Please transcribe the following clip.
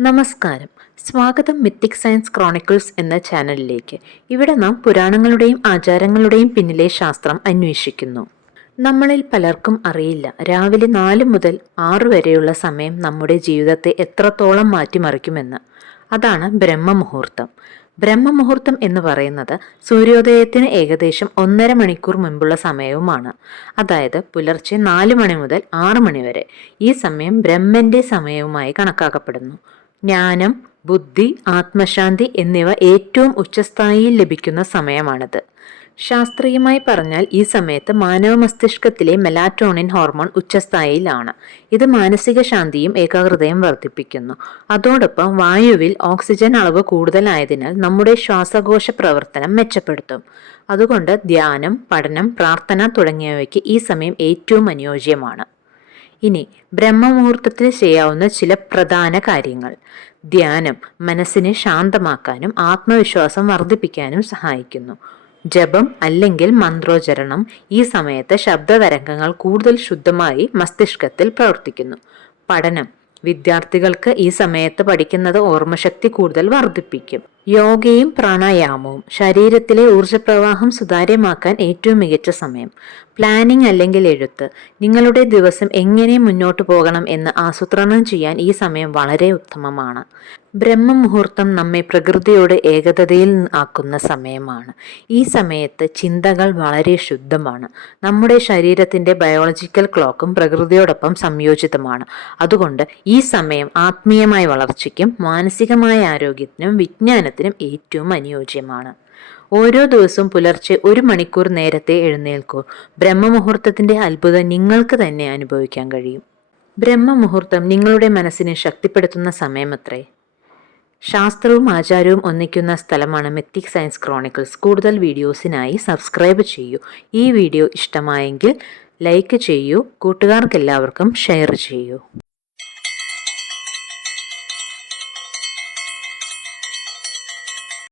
നമസ്കാരം. സ്വാഗതം mythic science chronicles എന്ന ചാനലിലേക്ക്. ഇവിടെ നാം പുരാണങ്ങളുടെയും ആചാരങ്ങളുടെയും പിന്നിലെ ശാസ്ത്രം അന്വേഷിക്കുന്നു. നമ്മളിൽ പലർക്കും അറിയില്ല, രാവിലെ 4 മുതൽ 6 വരെയുള്ള സമയം നമ്മുടെ ജീവിതത്തെ എത്രത്തോളം മാറ്റിമറിക്കുമെന്ന്. അതാണ് ബ്രഹ്മമുഹൂർത്തം. ബ്രഹ്മമുഹൂർത്തം എന്ന് പറയുന്നത് സൂര്യോദയത്തിന് ഏകദേശം 1.5 മണിക്കൂർ മുൻപുള്ള സമയവുമാണ്. അതായത് പുലർച്ചെ 4 മണി മുതൽ 6 മണി വരെ. ഈ സമയം ബ്രഹ്മന്റെ സമയവുമായി കണക്കാക്കപ്പെടുന്നു. ജ്ഞാനം, ബുദ്ധി, ആത്മശാന്തി എന്നിവ ഏറ്റവും ഉച്ചസ്ഥായിയിൽ ലഭിക്കുന്ന സമയമാണിത്. ശാസ്ത്രീയമായി പറഞ്ഞാൽ ഈ സമയത്ത് മാനവ മസ്തിഷ്കത്തിലെ മെലാറ്റോണിൻ ഹോർമോൺ ഉച്ചസ്ഥായിയിലാണ്. ഇത് മാനസിക ശാന്തിയും ഏകാഗ്രതയും വർദ്ധിപ്പിക്കുന്നു. അതോടൊപ്പം വായുവിൽ ഓക്സിജൻ അളവ് കൂടുതലായതിനാൽ നമ്മുടെ ശ്വാസകോശ പ്രവർത്തനം മെച്ചപ്പെടുത്തും. അതുകൊണ്ട് ധ്യാനം, പഠനം, പ്രാർത്ഥന തുടങ്ങിയവയ്ക്ക് ഈ സമയം ഏറ്റവും അനുയോജ്യമാണ്. ഇനി ബ്രഹ്മമുഹൂർത്തത്തിൽ ചെയ്യാവുന്ന ചില പ്രധാന കാര്യങ്ങൾ. ധ്യാനം മനസ്സിനെ ശാന്തമാക്കാനും ആത്മവിശ്വാസം വർദ്ധിപ്പിക്കാനും സഹായിക്കുന്നു. ജപം അല്ലെങ്കിൽ മന്ത്രോച്ചരണം ഈ സമയത്ത് ശബ്ദതരംഗങ്ങൾ കൂടുതൽ ശുദ്ധമായി മസ്തിഷ്കത്തിൽ പ്രവർത്തിക്കുന്നു. പഠനം വിദ്യാർത്ഥികൾക്ക് ഈ സമയത്ത് പഠിക്കുന്നത് ഓർമ്മശക്തി കൂടുതൽ വർദ്ധിപ്പിക്കും. യോഗയും പ്രാണായാമവും ശരീരത്തിലെ ഊർജ്ജപ്രവാഹം സുതാര്യമാക്കാൻ ഏറ്റവും മികച്ച സമയം. പ്ലാനിംഗ് അല്ലെങ്കിൽ എഴുത്ത് നിങ്ങളുടെ ദിവസം എങ്ങനെ മുന്നോട്ട് പോകണം എന്ന് ആസൂത്രണം ചെയ്യാൻ ഈ സമയം വളരെ ഉത്തമമാണ്. ബ്രഹ്മമുഹൂർത്തം നമ്മെ പ്രകൃതിയോട് ഏകതയിൽ ആക്കുന്ന സമയമാണ്. ഈ സമയത്ത് ചിന്തകൾ വളരെ ശുദ്ധമാണ്. നമ്മുടെ ശരീരത്തിന്റെ ബയോളജിക്കൽ ക്ലോക്കും പ്രകൃതിയോടൊപ്പം സംയോജിതമാണ്. അതുകൊണ്ട് ഈ സമയം ആത്മീയമായ വളർച്ചയ്ക്കും മാനസികമായ ആരോഗ്യത്തിനും വിജ്ഞാനത്തിനും ഏറ്റവും അനുയോജ്യമാണ്. ഓരോ ദിവസവും പുലർച്ചെ 1 മണിക്കൂർ നേരത്തെ എഴുന്നേൽക്കൂ. ബ്രഹ്മമുഹൂർത്തത്തിന്റെ അത്ഭുതം നിങ്ങൾക്ക് തന്നെ അനുഭവിക്കാൻ കഴിയും. ബ്രഹ്മമുഹൂർത്തം നിങ്ങളുടെ മനസ്സിനെ ശക്തിപ്പെടുത്തുന്ന സമയമത്രേ. ശാസ്ത്രവും ആചാരവും ഒന്നിക്കുന്ന സ്ഥലമാണ് മിത്തിക് സയൻസ് ക്രോണിക്കിൾസ്. കൂടുതൽ വീഡിയോസിനായി സബ്സ്ക്രൈബ് ചെയ്യൂ. ഈ വീഡിയോ ഇഷ്ടമായെങ്കിൽ ലൈക്ക് ചെയ്യൂ. കൂട്ടുകാർക്കെല്ലാവർക്കും ഷെയർ ചെയ്യൂ.